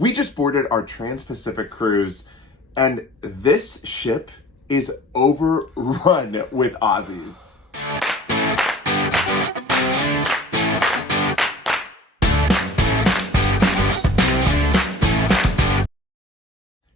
We just boarded our Transpacific cruise, and this ship is overrun with Aussies.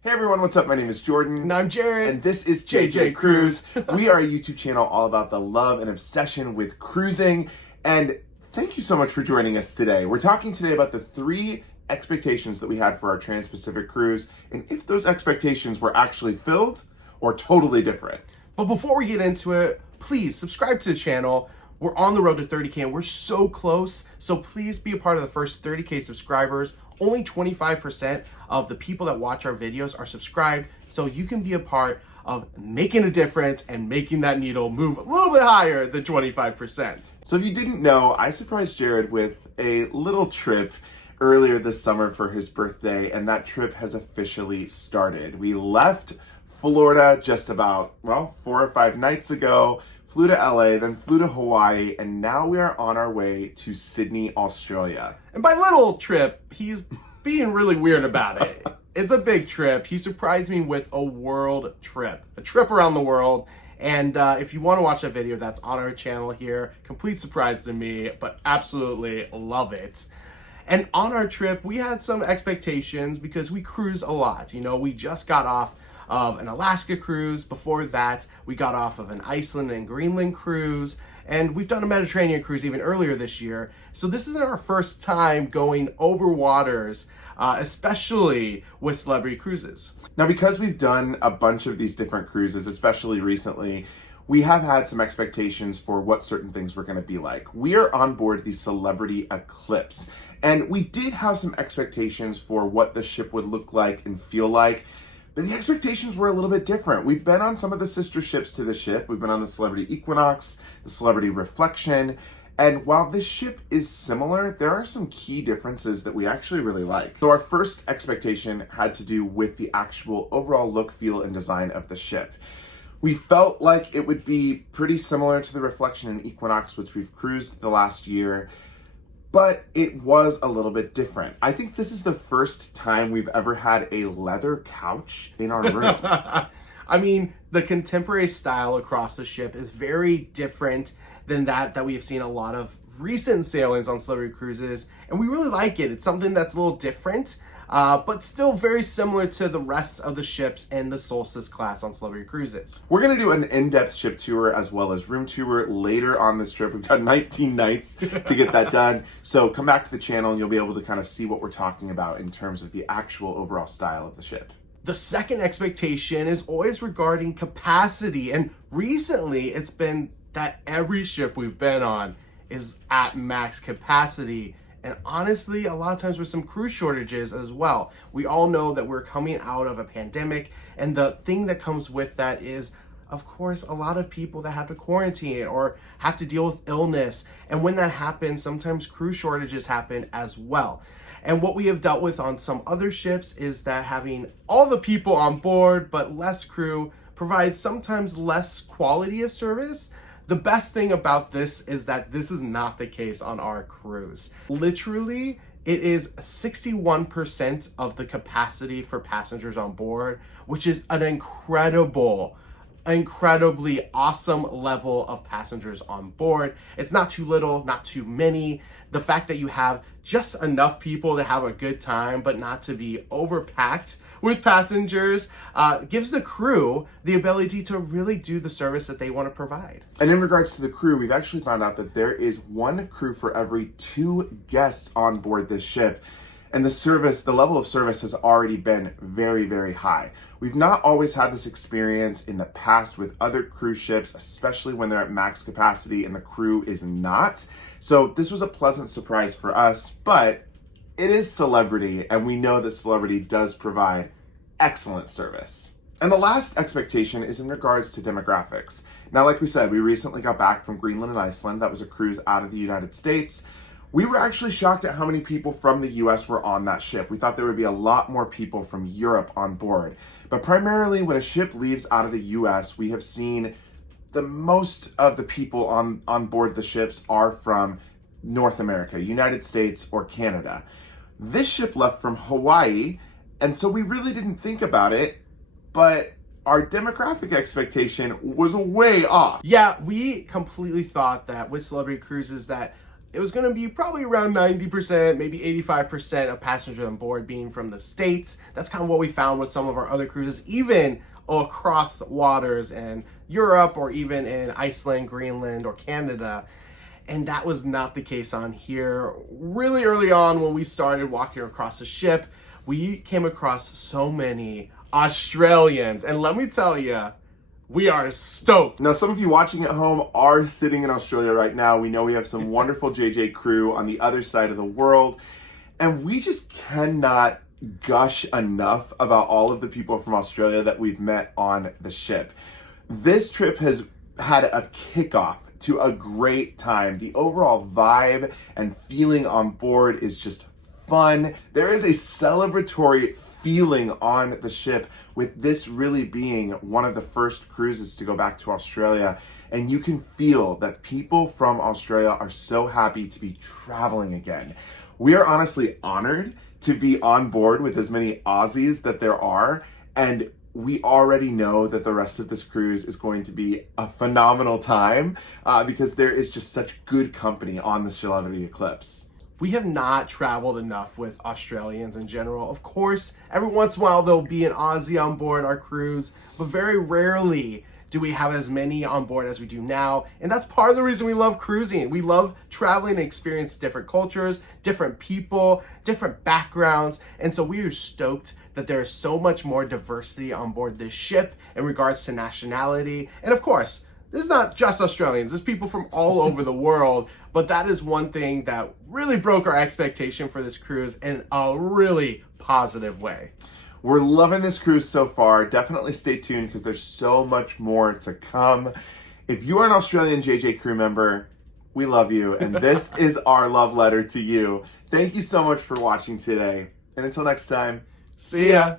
Hey everyone, what's up? My name is Jordan. And I'm Jared. And this is JJ Cruise. We are a YouTube channel all about the love and obsession with cruising. And thank you so much for joining us today. We're talking today about the 3 expectations that we had for our Transpacific cruise, and if those expectations were actually filled or totally different. But before we get into it, please subscribe to the channel. We're on the road to 30K and we're so close. So please be a part of the first 30K subscribers. Only 25% of the people that watch our videos are subscribed. So you can be a part of making a difference and making that needle move a little bit higher than 25%. So if you didn't know, I surprised Jared with a little trip earlier this summer for his birthday, and that trip has officially started. We left Florida just about, 4 or 5 nights ago, flew to LA, then flew to Hawaii, and now we are on our way to Sydney, Australia. And by little trip, he's being really weird about it. It's a big trip. He surprised me with a world trip, a trip around the world. And if you want to watch that video, that's on our channel here. Complete surprise to me, but absolutely love it. And on our trip, we had some expectations because we cruise a lot. You know, we just got off of an Alaska cruise. Before that, we got off of an Iceland and Greenland cruise. And we've done a Mediterranean cruise even earlier this year. So this isn't our first time going over waters, especially with Celebrity Cruises. Now, because we've done a bunch of these different cruises, especially recently, we have had some expectations for what certain things were going to be like. We are on board the Celebrity Eclipse, and we did have some expectations for what the ship would look like and feel like, but the expectations were a little bit different. We've been on some of the sister ships to the ship. We've been on the Celebrity Equinox, the Celebrity Reflection, and while this ship is similar, there are some key differences that we actually really like. So our first expectation had to do with the actual overall look, feel, and design of the ship. We felt like it would be pretty similar to the Reflection and Equinox, which we've cruised the last year, but it was a little bit different. I think this is the first time we've ever had a leather couch in our room. I mean, the contemporary style across the ship is very different than that we have seen a lot of recent sailings on Celebrity Cruises, and we really like it. It's something that's a little different, but still very similar to the rest of the ships in the Solstice class on Celebrity Cruises. We're going to do an in-depth ship tour as well as room tour later on this trip. We've got 19 nights to get that done. So come back to the channel and you'll be able to kind of see what we're talking about in terms of the actual overall style of the ship. The second expectation is always regarding capacity, and recently it's been that every ship we've been on is at max capacity. And honestly, a lot of times with some crew shortages as well. We all know that we're coming out of a pandemic, and the thing that comes with that is, of course, a lot of people that have to quarantine or have to deal with illness. And when that happens, sometimes crew shortages happen as well. And what we have dealt with on some other ships is that having all the people on board but less crew provides sometimes less quality of service. The best thing about this is that this is not the case on our cruise. Literally, it is 61% of the capacity for passengers on board, which is an incredibly awesome level of passengers on board. It's not too little, not too many. The fact that you have just enough people to have a good time, but not to be overpacked with passengers, gives the crew the ability to really do the service that they want to provide. And in regards to the crew, we've actually found out that there is 1 crew for every 2 guests on board this ship. And the level of service has already been very, very high. We've not always had this experience in the past with other cruise ships, especially when they're at max capacity and the crew is not. So this was a pleasant surprise for us, but it is Celebrity, and we know that Celebrity does provide excellent service. And the last expectation is in regards to demographics. Now, like we said, we recently got back from Greenland and Iceland. That was a cruise out of the United States. We were actually shocked at how many people from the US were on that ship. We thought there would be a lot more people from Europe on board. But primarily when a ship leaves out of the US, we have seen the most of the people on board the ships are from North America, United States, or Canada. This ship left from Hawaii, and so we really didn't think about it, but our demographic expectation was way off. Yeah, we completely thought that with Celebrity Cruises that it was going to be probably around 90%, maybe 85% of passengers on board being from the States. That's kind of what we found with some of our other cruises, even across waters in Europe or even in Iceland, Greenland, or Canada. And that was not the case on here. Really early on when we started walking across the ship, we came across so many Australians. And let me tell you, we are stoked. Now, some of you watching at home are sitting in Australia right now. We know we have some wonderful JJ crew on the other side of the world, and we just cannot gush enough about all of the people from Australia that we've met on the ship. This trip has had a kickoff to a great time. The overall vibe and feeling on board is just fun. There is a celebratory feeling on the ship, with this really being one of the first cruises to go back to Australia. And you can feel that people from Australia are so happy to be traveling again. We are honestly honored to be on board with as many Aussies that there are, and we already know that the rest of this cruise is going to be a phenomenal time because there is just such good company on the Celebrity Eclipse. We have not traveled enough with Australians in general. Of course, every once in a while there'll be an Aussie on board our cruise, but very rarely do we have as many on board as we do now. And that's part of the reason we love cruising. We love traveling and experience different cultures, different people, different backgrounds. And so we are stoked that there is so much more diversity on board this ship in regards to nationality. And of course, there's not just Australians, there's people from all over the world, but that is one thing that really broke our expectation for this cruise in a really positive way. We're loving this cruise so far. Definitely stay tuned because there's so much more to come. If you are an Australian JJ crew member, we love you, and this is our love letter to you. Thank you so much for watching today, and until next time, See ya.